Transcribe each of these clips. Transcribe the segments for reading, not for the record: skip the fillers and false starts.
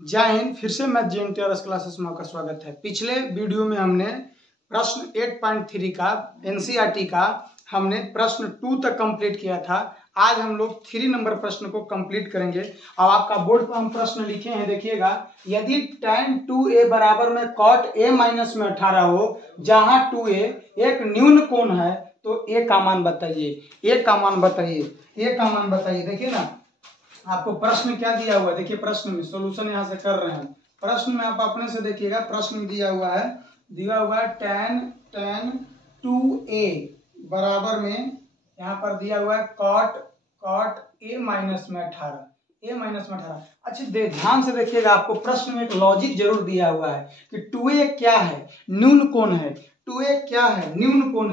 जय हिंद। फिर से मैं GNTRS क्लासेस में आपका स्वागत है। पिछले वीडियो में हमने प्रश्न 8.3 का NCERT का हमने प्रश्न 2 तक कंप्लीट किया था। आज हम लोग 3 नंबर प्रश्न को कंप्लीट करेंगे। अब आपका बोर्ड पर हम प्रश्न लिखे हैं, देखिएगा। यदि tan 2a बराबर में cot a माइनस में 18 हो, जहां 2a एक न्यून कोण है, तो a का मान बताइए। a का मान बताइए। देखिए ना, आपको प्रश्न क्या दिया हुआ है, देखिए प्रश्न में सॉल्यूशन यहां से कर रहे हैं। प्रश्न में आप अपने से देखिएगा, प्रश्न में दिया हुआ है tan 2a बराबर में यहाँ पर दिया हुआ है cot a माइनस में 18। अच्छा ध्यान से देखिएगा, आपको प्रश्न में एक लॉजिक जरूर दिया हुआ है कि 2a क्या है, न्यून कोण है। 2a क्या है, न्यून कोण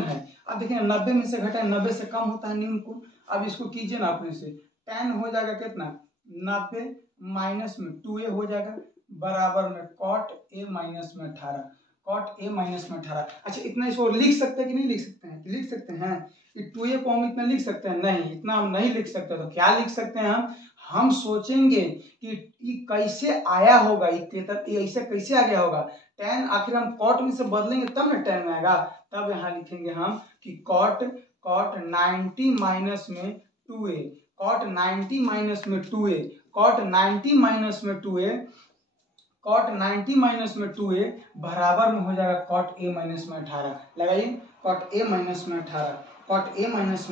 है। अब देखिए 90 में से घटा 90 से कम होता है न्यून कोण। अब इसको कीजिए ना अपने से, tan हो जाएगा कितना, 90 माइनस में 2a हो जाएगा बराबर में cot a माइनस में 18। अच्छा इतना इसको लिख सकते हैं कि नहीं लिख सकते हैं? लिख सकते हैं कि 2a को हम इतना लिख सकते हैं? नहीं, इतना हम नहीं लिख सकते। तो क्या लिख सकते हैं हम सोचेंगे कि कैसे आया होगा, ऐसे कैसे आ गया होगा। tan आखिर हम cot में से बदलेंगे तब ना tan में आएगा। तब यहाँ लिखेंगे हम कि cot 90 माइनस में 2a, cot 90 माइनस में 2a, cot 90 माइनस में 2a बराबर में हो जाएगा cot a माइनस में 18। लगाइए cot a माइनस में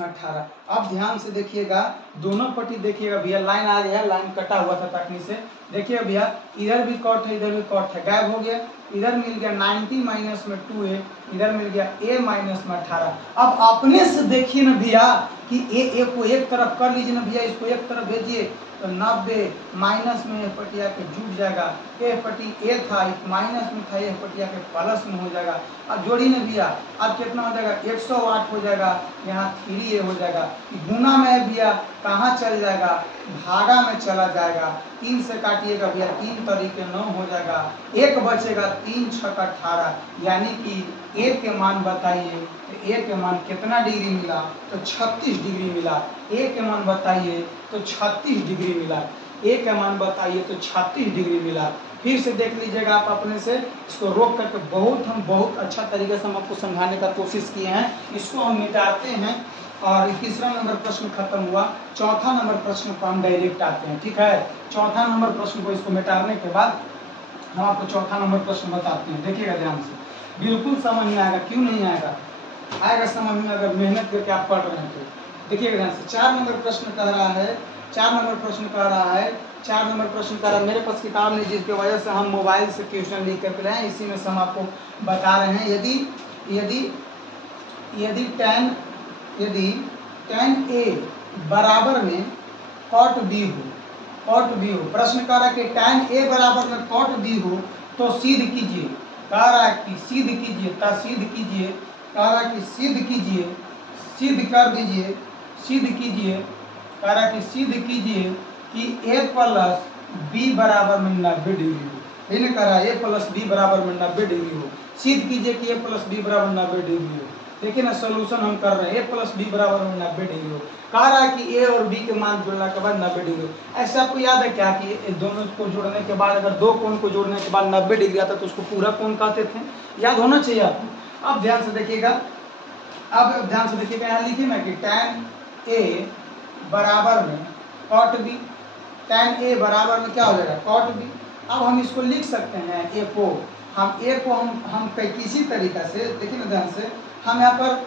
18। अब ध्यान से देखिएगा, दोनों पट्टी देखिएगा भैया, लाइन आ गया है, लाइन कटा हुआ था तकनी से। देखिए भैया, इधर भी cot है, इधर भी cot है, गायब हो गया। इधर मिल गया 90 माइनस में 2a, इधर मिल गया a माइनस में 18। अब अपने से देखिए ना भैया कि a को एक तरफ कर लीजिए ना भैया, इसको एक तरफ भेजिए तो 90 माइनस में यह पटिया के जुट जाएगा। यह पट्टी a था, माइनस में था, यह पटिया के प्लस में हो जाएगा। अब जोड़ी ना भैया, अब कितना हो जाएगा, 108 हो जाएगा, यहाँ 3a हो जाएगा। गुना में है भैया, कहाँ चल जाएगा, भागा में चला जाएगा। 3 से काटिएगा भैया, 3 तरीके 9 हो जाएगा, 1 बचेगा, 3 छक 18। यानी कि a के मान बताइए, a के मान कितना डिग्री मिला, तो 36 डिग्री मिला। a के मान बताइए तो 36 डिग्री मिला। a का मान बताइए तो 36 डिग्री मिला। फिर से देख लीजिएगा आप अपने से, इसको रोक करके बहुत अच्छा तरीके से हम आपको समझाने का कोशिश किए हैं। इसको हम मिटाते हैं और तीसरा नंबर प्रश्न खत्म हुआ। चौथा नंबर प्रश्न पर हम डायरेक्ट आते हैं, ठीक है। चौथा नंबर प्रश्न को इसको मिटाने के बाद हम आपको चौथा नंबर प्रश्न बताते हैं। देखिएगा ध्यान से, बिल्कुल समझ में आएगा। क्यों नहीं आएगा समझ में, अगर मेहनत करके आप पढ़ रहे हैं तो। देखिएगा ध्यान से, 4 नंबर प्रश्न कह रहा है, 4 नंबर प्रश्न कह रहा है, मेरे पास किताब नहीं जिसकी वजह से हम मोबाइल से क्वेश्चन लिख कर रहे हैं, इसी में से हम आपको बता रहे हैं। यदि tan a बराबर में cot b हो, प्रश्न कह रहा है कि tan a बराबर में cot b हो तो सिद्ध कीजिए। कह रहा है कि सिद्ध कीजिए, कह रहा है कि सिद्ध कीजिए कि a प्लस b बराबर में 90 डिग्री हो। इन्हें कह रहा है a प्लस b बराबर में 90 डिग्री हो। सिद्ध कीजिए कि a प्लस b बराबर 90 डिग्री हो। देखिए ना, सोल्यूशन हम कर रहे हैं, a प्लस b बराबर में 90 डिग्री हो। कह रहा है कि a और b के मान जोड़ने के बाद 90 डिग्री हो। ऐसे आपको याद है क्या कि दोनों को जोड़ने के बाद, अगर दो कोण को जोड़ने के बाद 90 डिग्री आता तो उसको पूरा कोण कहते थे। याद होना चाहिए आपको। अब ध्यान से देखिएगा, यहाँ लिखिए ना कि tan a बराबर में cot b, tan a बराबर में क्या हो जाएगा, cot b। अब हम इसको लिख सकते हैं, a को हम किसी तरीका से, देखिए ना ध्यान से, हम यहाँ पर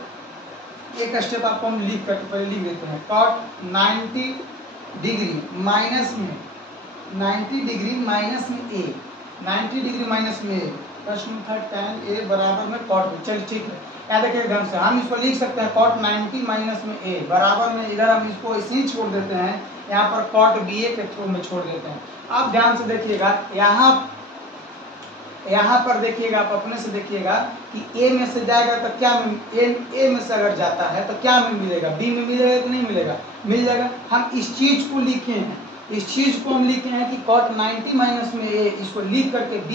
एक स्टेप आपको हम लिख करके पहले लिख देते हैं। cot 90 डिग्री माइनस में a, प्रश्न था tan a बराबर में cot b। चलिए ठीक है, यहाँ देखिए ध्यान से, हम इसको लिख सकते हैं cot 90 माइनस में a बराबर में, इधर हम इसको इसे ही छोड़ देते हैं, यहाँ पर cot b a के थ्रू में छोड़ देते हैं। आप ध्यान से देखिएगा, यहाँ पर देखिएगा, आप अपने से देखिएगा कि a में से जाएगा तो क्या a में से अगर जाता है तो क्या में मिलेगा, b में मिलेगा कि नहीं मिलेगा, मिल जाएगा। हम इस चीज को लिखे हैं, इस चीज को हम लिखे हैं कि cot 90 माइनस में a, इसको लिख करके b,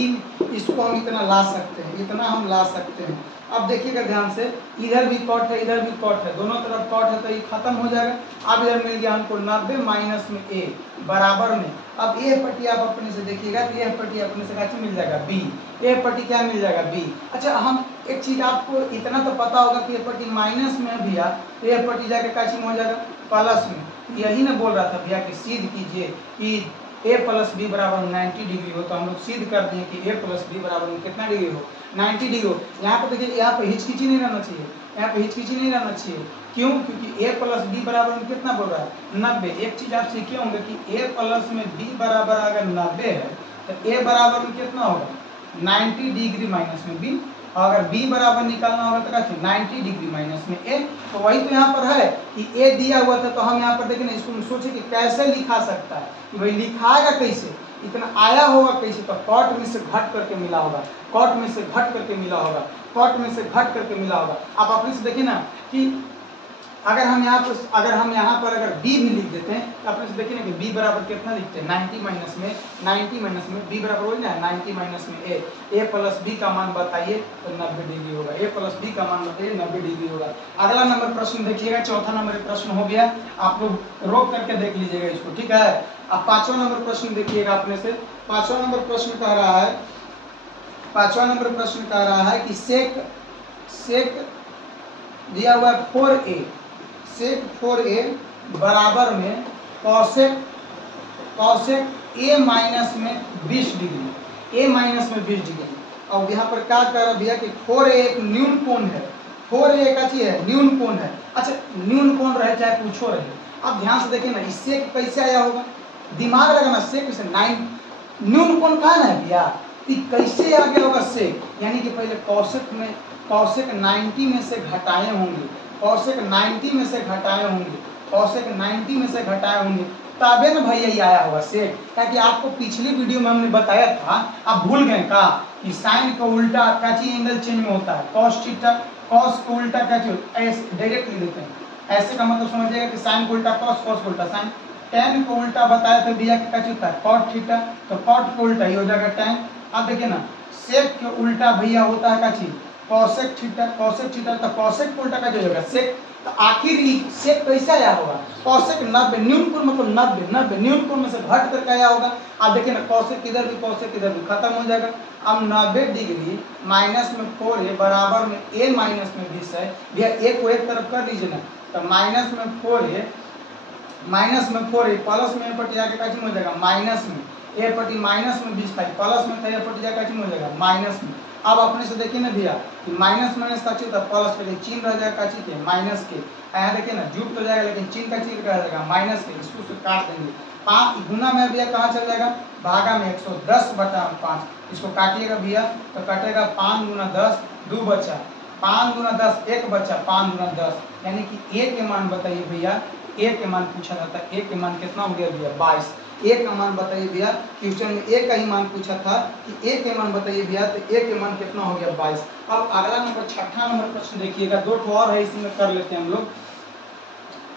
इसको हम इतना ला सकते हैं, इतना हम ला सकते हैं। अब देखिएगा ध्यान से, इधर भी cot है, इधर भी cot है, दोनों तरफ cot है, तो ये खत्म हो जाएगा। अब इधर मिल गया हमको 90 माइनस में a बराबर में, अब a पट्टी आप अपने से देखिएगा तो यह पट्टी अपने से क्या मिल जाएगा b, a पट्टी क्या मिल जाएगा b। अच्छा हम एक चीज आपको इतना तो पता होगा कि a पट्टी माइनस में भैया, तो यह पट्टी जाके क्या चीज हो जाएगा प्लस में। यही ना बोल रहा था भैया कि सिद्ध कीजिए कि a प्लस बी बराबर 90 डिग्री हो, तो हम लोग सिद्ध कर दिए कि a प्लस बी बराबर में कितना डिग्री हो, 90 डिग्री हो। यहाँ पे देखिए, यहाँ पे हिचकिची नहीं रहना चाहिए, यहाँ पे हिचकिची नहीं रहना चाहिए। क्यों? क्योंकि a प्लस बी बराबर में कितना बोल रहा है 90। एक चीज आप सीखे होंगे कि a प्लस में b बराबर अगर 90 है तो a बराबर में कितना होगा 90 डिग्री माइनस में b, अगर b बराबर निकालना होगा तो क्या 90 डिग्री माइनस में a। तो वही तो यहाँ पर है कि a दिया हुआ था, तो हम यहाँ पर देखें ना, इसको सोचे कि कैसे लिखा सकता है, कि भाई लिखाएगा कैसे, इतना आया होगा कैसे, तो cot में से घट करके मिला होगा, cot में से घट करके मिला होगा, cot में से घट करके मिला होगा। आप अपने से देखिए ना कि अगर हम यहाँ पर अगर b भी लिख देते हैं तो अपने से देखिए ना कि b बराबर कितना लिखते हैं 90 माइनस में b बराबर हो जाए 90 माइनस में a प्लस b का मान बताइए तो 90 डिग्री होगा, a प्लस b का मान बताइए 90 डिग्री होगा। अगला नंबर प्रश्न देखिएगा, चौथा नंबर प्रश्न हो गया, आप लोग रोक करके देख लीजिएगा इसको, ठीक है। अब पांचवा नंबर प्रश्न देखिएगा अपने से। पांचवा नंबर प्रश्न कह रहा है कि सेक दिया हुआ है 4a, सेक 4a बराबर में कॉसेक a माइनस में 20 डिग्री, a माइनस में 20 डिग्री। और यहाँ पर क्या कह रहा भैया कि 4a एक न्यून कोण है, 4a एक अच्छी है न्यून कोण है। अच्छा न्यून कोण रहे चाहे कुछ रहे, अब ध्यान से देखिए ना, इससे कैसे आया होगा, दिमाग लगाना, सेक से 9 न्यून कोण कहा ना भैया, कैसे आ गया होगा सेक, यानी कि पहले कॉसेक 90 में से घटाए होंगे, कॉसेक 90 में से घटाए होंगे, तबे ना भैया ये आया होगा सेक। ताकि आपको पिछली वीडियो में हमने बताया था, आप भूल गए का कि साइन का उल्टा क्या चीज एंगल चेंज में होता है, कॉस थीटा, कॉस का उल्टा क्या चीज, ऐसे डायरेक्ट लिख देते हैं, ऐसे का मतलब समझिएगा कि साइन का उल्टा कॉस, कॉस का उल्टा साइन। टेन का उल्टा बताया था भैया क्या चीज होता है कॉट थीटा, तो कॉट का उल्टा ये हो जाएगा टेन। अब देखिए ना, सेक के उल्टा भैया होता है क्या चीज कॉसेक थीटा, तो कॉसेक उल्टा का जो होगा सेक। तो आखिर सेक कैसे आया होगा, कॉसेक 90 न्यून कोण मतलब 90 न्यून कोण में से घट करके आया होगा। आप देखिए ना, कॉसेक इधर भी कॉसेक इधर भी खत्म हो जाएगा। अब 90 डिग्री माइनस में 4a बराबर में a माइनस में 20 है भैया, a को एक तरफ कर लीजिए ना, तो माइनस में 4a प्लस में पट्टी जाके क्या हो जाएगा माइनस में, a पट्टी माइनस में 20 था, प्लस में था, a पट्टी जाके क्या हो जाएगा माइनस में। अब अपने से देखिए ना भैया कि माइनस माइनस का चीज प्लस का चिन्ह रह जाएगा का चीज माइनस के, यहाँ देखिए ना जुट तो जाएगा लेकिन चिन्ह का चीज रह जाएगा माइनस के, इसको से काट देंगे। 5 गुना में भैया कहाँ चल जाएगा भागा में 110/5, इसको काटिएगा भैया तो कटेगा 5 गुना 10 2 बचा, 5 गुना 10 1 बचा, 5 गुना 10, यानी कि a के मान बताइए भैया, a के मान पूछा जाता है, a के मान कितना हो गया भैया 22। a का मान बताइए भैया, क्वेश्चन में a का ही मान पूछा था कि a के मान बताइए भैया, तो a के मान कितना हो गया 22। अब अगला नंबर छठा नंबर प्रश्न देखिएगा, 2 ठो और है इसमें कर लेते हैं हम लोग।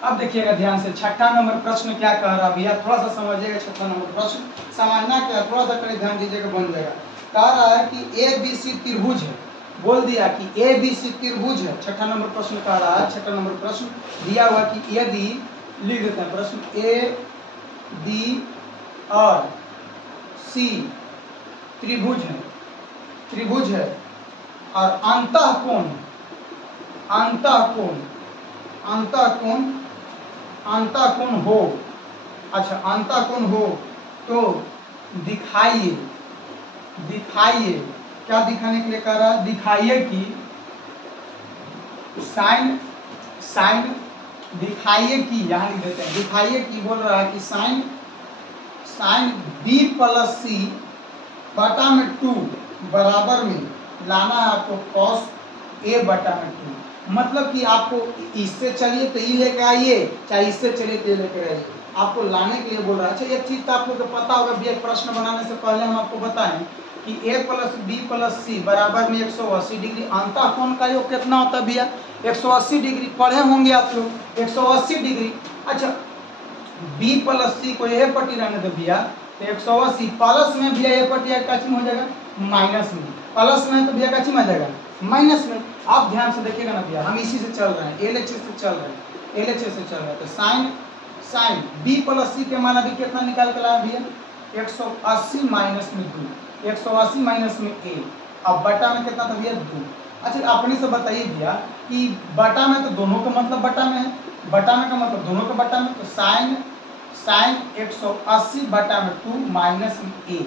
अब देखिएगा ध्यान से, छठा नंबर प्रश्न क्या कह रहा भैया, थोड़ा सा समझिएगा। छठा नंबर प्रश्न समझना क्या, थोड़ा सा पहले ध्यान दीजिएगा, बन जाएगा। कह रहा है कि ABC त्रिभुज है, बोल दिया कि ABC त्रिभुज है। छठा नंबर प्रश्न कह रहा है, छठा नंबर प्रश्न दिया हुआ कि यदि, लिख देते हैं प्रश्न, A B और C त्रिभुज है और अंतःकोण हो, अच्छा अंतःकोण हो तो दिखाइए, क्या दिखाने के लिए कह रहा है, दिखाइए कि साइन दिखाइए कि, यहाँ लिख देते हैं, दिखाइए कि बोल रहा है कि साइन B प्लस C बटा में 2 बराबर में लाना है आपको कॉस A बटा में 2। मतलब कि आपको इससे चलिए तो ये लेकर आइए, चाहे इससे चलिए तो ये लेकर आइए, आपको लाने के लिए बोल रहा है। अच्छा एक चीज तो आप लोग को पता होगा भैया, प्रश्न बनाने से पहले हम आपको बताएं कि A plus B plus C बराबर में 180 डिग्री, अंतःकोण का योग कितना होता है भैया 180 डिग्री, पढ़े होंगे आप लोग 180 डिग्री। अच्छा बी प्लस सी को ए पट्टी रहने दो भैया, तो 180 प्लस में भैया ए पट्टी का चिन्ह हो जाएगा माइनस में, प्लस में तो भैया का चिन्ह आ जाएगा माइनस में। आप ध्यान से देखिएगा ना भैया, हम इसी से चल रहे हैं, LHS से चल रहे हैं, LHS से चल रहे हैं। तो साइन बी प्लस सी के मान अभी कितना निकाल कर लाया भैया 180 माइनस में 2, 180 माइनस में ए, अब बटा में कितना था भैया 2। अच्छा अपने से बताइए भैया कि बटा में तो दोनों का मतलब बटा में है, बटा में का मतलब दोनों का बटा में, तो साइन 180 बटा में 2 माइनस ए।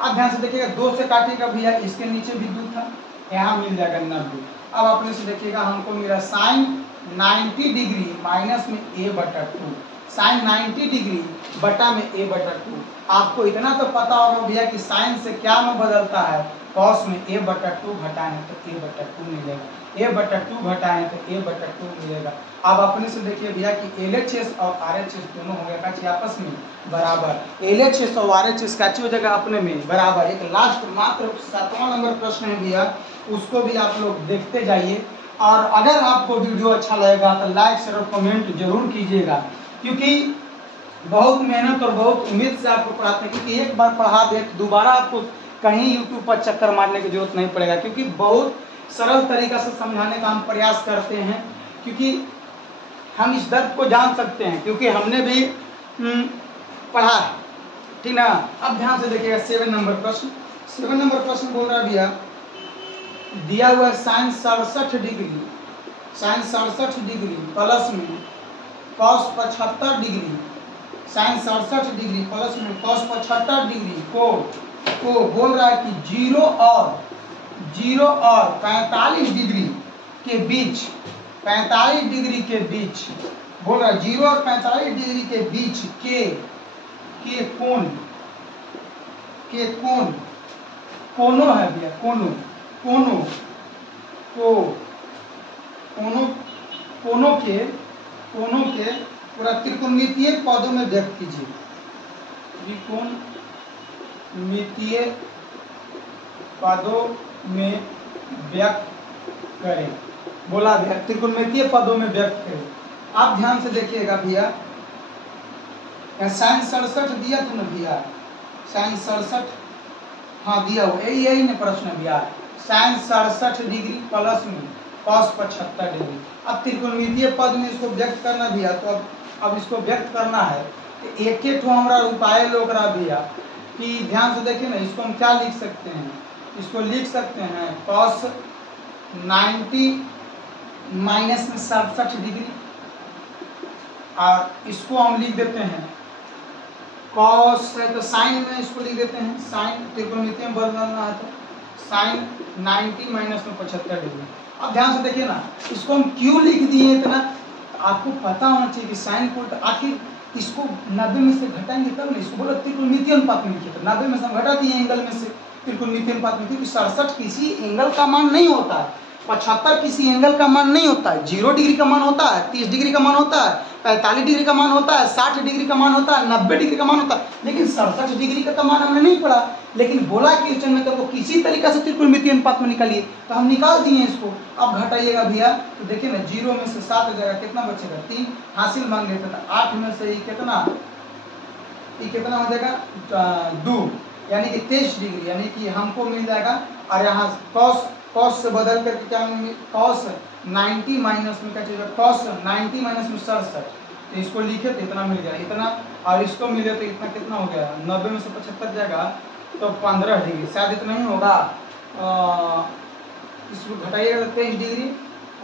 अब ध्यान से देखिएगा 2 से काटिएगा भैया, इसके नीचे भी 2 था, यहाँ मिल जाएगा 90। अब अपने से देखिएगा हमको मिला साइन 90 डिग्री माइनस में ए बटा 2, साइन 90 डिग्री बटा में ए बटा 2। आपको इतना तो पता होगा भैया कि साइन से क्या में बदलता है, कॉस में ए बटा 2 घटाएं तो ए बटा 2 मिलेगा, ए बटा 2 घटाएं तो ए बटा 2 मिलेगा। अब अपने से देखिए भैया कि LHS और RHS दोनों हो गया काची आपस में बराबर, LHS और RHS काची हो जाएगा अपने में बराबर। एक लास्ट मात्र 7वां नंबर प्रश्न है भैया, उसको भी आप लोग देखते जाइए, और अगर आपको वीडियो अच्छा लगेगा तो लाइक शेयर और कमेंट जरूर कीजिएगा, क्योंकि बहुत मेहनत और बहुत उम्मीद से आपको पढ़ाते हैं, क्योंकि एक बार पढ़ा दे तो दोबारा आपको कहीं YouTube पर चक्कर मारने की जरूरत नहीं पड़ेगा, क्योंकि बहुत सरल तरीका से समझाने का हम प्रयास करते हैं, क्योंकि हम इस दर्द को जान सकते हैं, क्योंकि हमने भी पढ़ा है, ठीक ना। अब ध्यान से देखिएगा 7 नंबर प्रश्न, 7 नंबर प्रश्न बोल रहा है भैया, दिया हुआ sine 67 degree, sine 67 degree plus में cos 75 degree, sine 67 degree plus में कॉस 75 डिग्री को बोल रहा है कि 0 और 45 डिग्री के बीच, 45 डिग्री के बीच बोल रहा है 0 और 45 डिग्री के बीच के कोनों है भैया, कोनों के पूरा त्रिकोणमितीय पदों में व्यक्त कीजिए, त्रिकोणमितीय पदों में व्यक्त करें, बोला भैया त्रिकोणमितीय पदों में व्यक्त करें। आप ध्यान से देखिएगा भैया, साइन 67 दिया था ना भैया, साइन 67 हाँ दिया हुआ, यही ने प्रश्न भैया, साइन 67 डिग्री प्लस में कॉस 75 डिग्री। अब त्रिकोणमितीय पद में इसको व्यक्त करना भैया, तो अब इसको व्यक्त करना है तो एक हमारा उपाय लोग रहा भैया कि ध्यान से देखिए ना, इसको हम क्या लिख सकते हैं, इसको लिख सकते हैं कॉस 90 माइनस में 67 डिग्री, और इसको हम लिख देते हैं कॉस है तो साइन में इसको लिख देते हैं, साइन त्रिकोणमितीय में बदलना है तो साइन 90 माइनस में 75 डिग्री। अब ध्यान से देखिए ना, इसको हम क्यों लिख दिए इतना, आपको पता होना चाहिए कि साइन को आखिर इसको 90 में से घटाएंगे तब ना, इसको बोला त्रिकोणमितीय अनुपात में लिखिए, तो 90 में से हम घटा दिए एंगल में से त्रिकोणमितीय अनुपात में, क्योंकि 67 किसी एंगल का मान नहीं होता है, 75 किसी एंगल का मान नहीं होता है, 0 डिग्री का मान होता है, 30 डिग्री का मान होता है, 45 डिग्री का मान होता है, 60 डिग्री का मान होता है, 90 डिग्री का मान होता है, लेकिन 67 डिग्री का मान हमने नहीं पढ़ा, लेकिन बोला क्वेश्चन में तो वो किसी तरीका से त्रिकोणमितीय अनुपात में निकालिए, तो हम निकाल दिए इसको। अब घटाइएगा भैया तो देखिए ना, 0 में से 7 हो जाएगा, कितना बचेगा 3, हासिल मान लेते हैं 8 में से कितना हो जाएगा 2, यानी कि 23 डिग्री, यानी कि हमको मिल जाएगा। और यहाँ कॉस से बदल करके क्या कॉस 90 माइनस में क्या चाहिए, कॉस 90 माइनस में 67, तो इसको लिखे तो इतना मिल गया इतना, और इसको मिले तो इतना कितना हो गया, 90 में से 75 जाएगा तो 15 डिग्री, शायद इतना ही होगा, इसको घटाइएगा तो 23 डिग्री,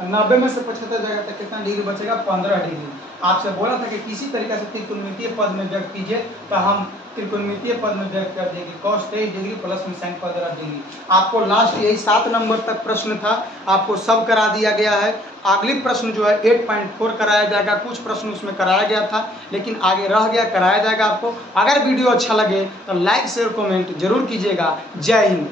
90 में से 75 जाएगा तो कितना डिग्री बचेगा 15 डिग्री। आपसे बोला था कि किसी तरीके से त्रिकोणमितीय पद में व्यक्त कीजिए, तो हम त्रिकोणमितीय पद में व्यक्त कर देंगे cos 23 डिग्री प्लस में sin 15 डिग्री। आपको लास्ट यही 7 नंबर तक प्रश्न था, आपको सब करा दिया गया है। अगली प्रश्न जो है 8.4 कराया जाएगा, कुछ प्रश्न उसमें कराया गया था लेकिन आगे रह गया, कराया जाएगा आपको। अगर वीडियो अच्छा लगे तो लाइक शेयर कमेंट जरूर कीजिएगा। जय हिंद।